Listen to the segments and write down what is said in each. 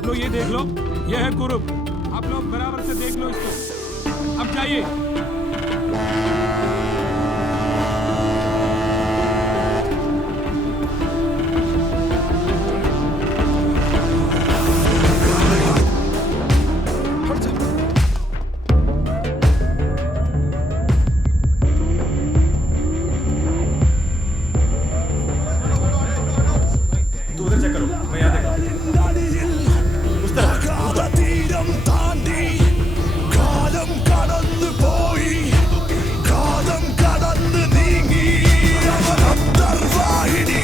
आप लोग ये देख लो, ये है कुरुप। आप लोग बराबर से देख लो इसको। अब जाइए। तू उधर चेक करो, मैं यहाँ देखता हूँ। उस तरफ തീരം താണ്ടി കാലം കടന്നു പോയി കാലം കടന്നു നീങ്ങി അവൻ അന്തർവാഹിനി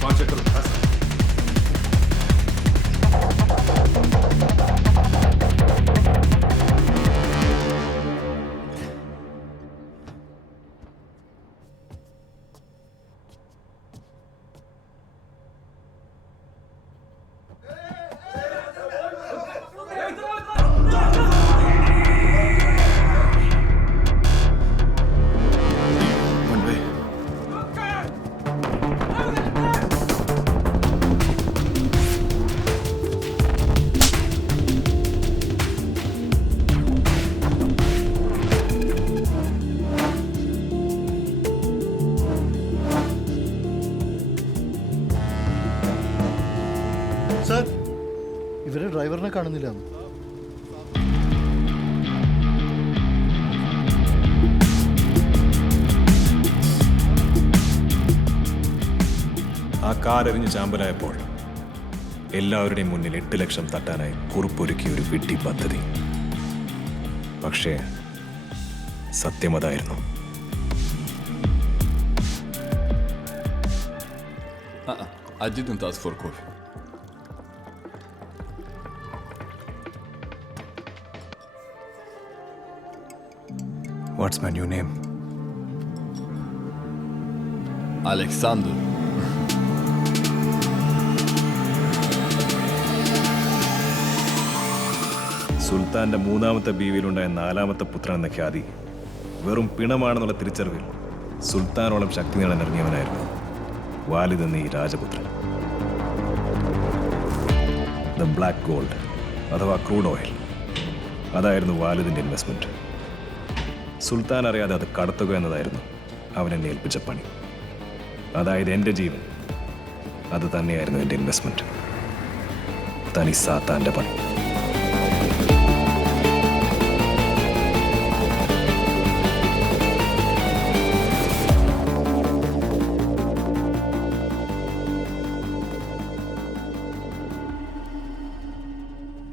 वहाँ चेक करो। हाँ, सर। One way. സർ ഇവരെ ഡ്രൈവറിനെ കാണുന്നില്ല. ആ കാർ എറിഞ്ഞ് ചാമ്പലായപ്പോൾ എല്ലാവരുടെയും മുന്നിൽ 8 ലക്ഷം തട്ടാനായി കുറുപ്പൊരുക്കിയ ഒരു വിഡ്ഢി പദ്ധതി. പക്ഷേ സത്യമതായിരുന്നു. I didn't ask for coffee. What's my new name? Alexander. സുൽത്താന്റെ 3ാമത്തെ ബീവിയിലുണ്ടായ 4ാമത്തെ പുത്രൻ എന്ന ഖ്യാതി വെറും പിണമാണെന്നുള്ള തിരിച്ചറിവിൽ സുൽത്താനോളം ശക്തി നേടാൻ ഇറങ്ങിയവനായിരുന്നു വാലിദ് എന്ന ഈ രാജപുത്രൻ. ദ ബ്ലാക്ക് ഗോൾഡ് അഥവാ ക്രൂഡ് ഓയിൽ, അതായിരുന്നു വാലിദിന്റെ ഇൻവെസ്റ്റ്മെന്റ്. സുൽത്താൻ അറിയാതെ അത് കടത്തുക എന്നതായിരുന്നു അവൻ എന്നെ ഏൽപ്പിച്ച പണി. അതായത് എൻ്റെ ജീവൻ, അത് തന്നെയായിരുന്നു എൻ്റെ ഇൻവെസ്റ്റ്മെന്റ്. തനി സാത്താൻ്റെ പണി.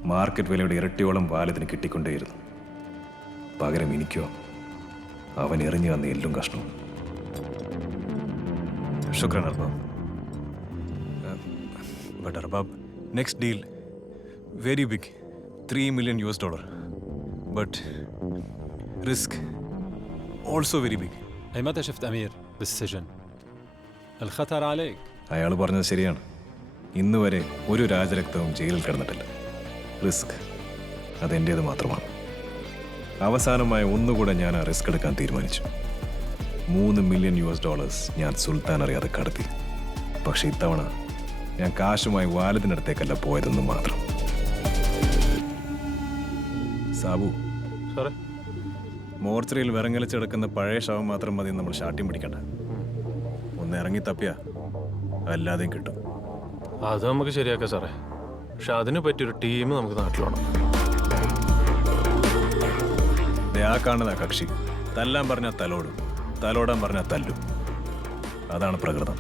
മാർക്കറ്റ് വിലയുടെ ഇരട്ടിയോളം വാലിദിന് കിട്ടിക്കൊണ്ടേയിരുന്നു. പകരം എനിക്കോ അവൻ എറിഞ്ഞു വന്ന എല്ലും കഷ്ണവും. ശുക്രൻ അർബാബ്. ബട്ട് അർബാബ്, next deal very big, $3 million. But risk also very big. أي متى شفت أمير بالسجن؟ الخطر عليك. അയാൾ പറഞ്ഞത് ശരിയാണ്. ഇന്ന് വരെ ഒരു രാജരക്തവും ജയിലിൽ കിടന്നിട്ടില്ല. റിസ്ക് അതെൻ്റേത് മാത്രമാണ്. അവസാനമായി ഒന്നുകൂടെ ഞാൻ ആ റിസ്ക് എടുക്കാൻ തീരുമാനിച്ചു. $3 മില്യൺ ഞാൻ സുൽത്താൻ അറിയാതെ കടത്തി. പക്ഷെ ഇത്തവണ ഞാൻ കാശുമായി വാലിദിനടുത്തേക്കല്ല പോയതെന്ന് മാത്രം. സാബു, സാറേ, മോർച്ചറിയിൽ വിറങ്ങലിച്ച് കിടക്കുന്ന പഴയ ശവം മാത്രം മതി നമ്മൾ ശാഠ്യം പിടിക്കണ്ട. ഒന്ന് ഇറങ്ങി തപ്പിയ അല്ലാതെയും കിട്ടും. അത് നമുക്ക് ശരിയാക്കാം സാറേ. പക്ഷെ അതിന് പറ്റിയൊരു ടീം നമുക്ക് നാട്ടിൽ വേണം. ആ കാണുന്ന കക്ഷി തല്ലാൻ പറഞ്ഞാൽ തലോടും, തലോടാൻ പറഞ്ഞാൽ തല്ലും. അതാണ് പ്രകൃതം.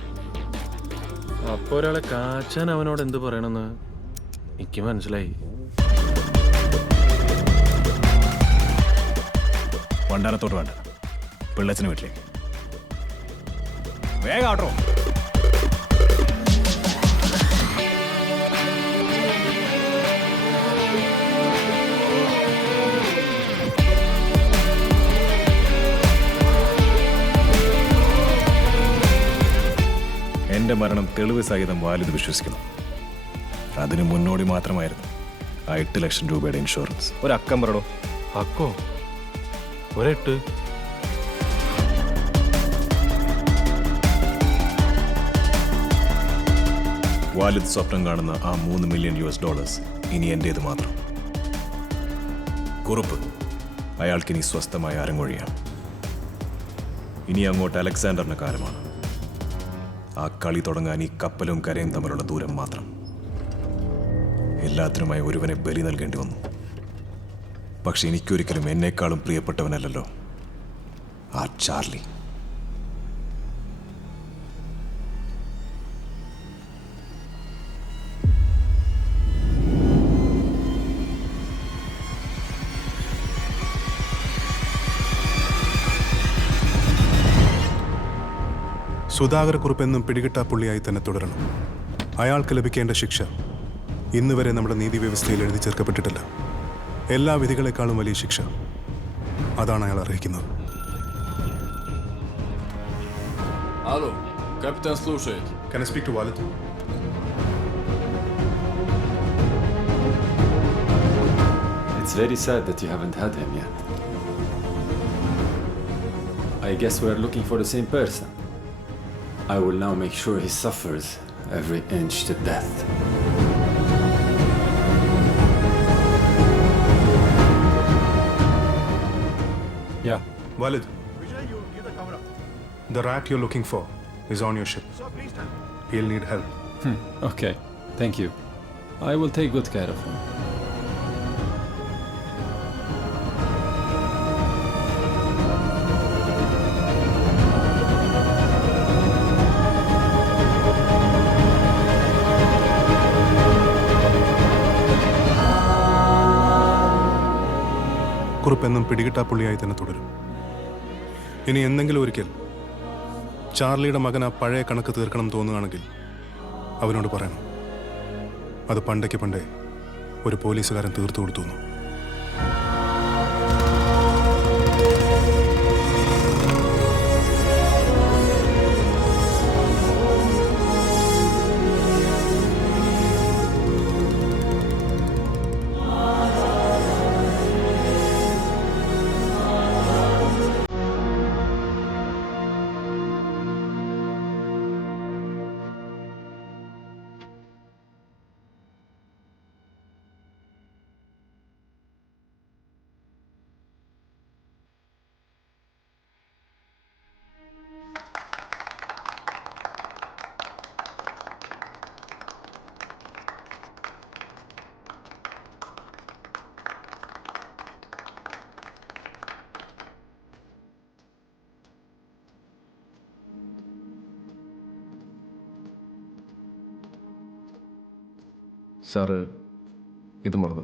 അപ്പോൾ ഒരാളെ കാച്ചാൻ അവനോട് എന്ത് പറയണമെന്ന് എനിക്ക് മനസ്സിലായി. വണ്ടാനത്തോട്ട് വേണ്ട, പിള്ളച്ചന് വീട്ടിലേക്ക് വേഗം ആട്ടോ. എന്റെ മരണം തെളിവ് സഹിതം വാലിദ് വിശ്വസിക്കണം. അതിന് മുന്നോടി മാത്രമായിരുന്നു ആ 8 ലക്ഷം രൂപയുടെ ഇൻഷുറൻസ്. ഒരക്കം പറയണോ? അക്കോ ഒരെട്ട്. വാലിദ് സ്വപ്നം കാണുന്ന ആ $3 മില്യൺ ഇനി എന്റേത് മാത്രം. കുറുപ്പ് അയാൾക്കിനി സ്വസ്ഥമായ അരങ്ങൊഴിയാണ്. ഇനി അങ്ങോട്ട് അലക്സാണ്ടറിന്റെ കാലമാണ്. ആ കളി തുടങ്ങാൻ ഈ കപ്പലും കരയും തമ്മിലുള്ള ദൂരം മാത്രം. എല്ലാത്തിനുമായി ഒരുവനെ ബലി നൽകേണ്ടി വന്നു. പക്ഷെ എനിക്കൊരിക്കലും എന്നേക്കാളും പ്രിയപ്പെട്ടവനല്ലല്ലോ ആ ചാർലി. സുധാകരക്കുറുപ്പെന്നും പിടികിട്ടാപ്പുള്ളിയായി തന്നെ തുടരണം. അയാൾക്ക് ലഭിക്കേണ്ട ശിക്ഷ ഇന്ന് വരെ നമ്മുടെ നീതിവ്യവസ്ഥയിൽ എഴുതി ചേർക്കപ്പെട്ടിട്ടില്ല. എല്ലാ വിധികളെക്കാളും വലിയ ശിക്ഷ അതാണ് അയാൾ അർഹിക്കുന്നത്. Алло, капитан слушает. Can I speak to Walid? It's very sad that you haven't had him yet. I guess we're looking for the same person. I will now make sure he suffers every inch to death. Yeah. Walid, the rat you're looking for is on your ship. He'll need help. Okay. Thank you. I will take good care of him. കുറുപ്പെന്നും പിടികിട്ടാപ്പുള്ളിയായി തന്നെ തുടരും. ഇനി എന്തെങ്കിലും ഒരിക്കൽ ചാർലിയുടെ മകൻ ആ പഴയ കണക്ക് തീർക്കണം തോന്നുകയാണെങ്കിൽ അവനോട് പറയണം, അത് പണ്ടേക്ക് പണ്ടേ ഒരു പോലീസുകാരൻ തീർത്തു കൊടുത്തു. സാറ് ഇത് മറന്നു.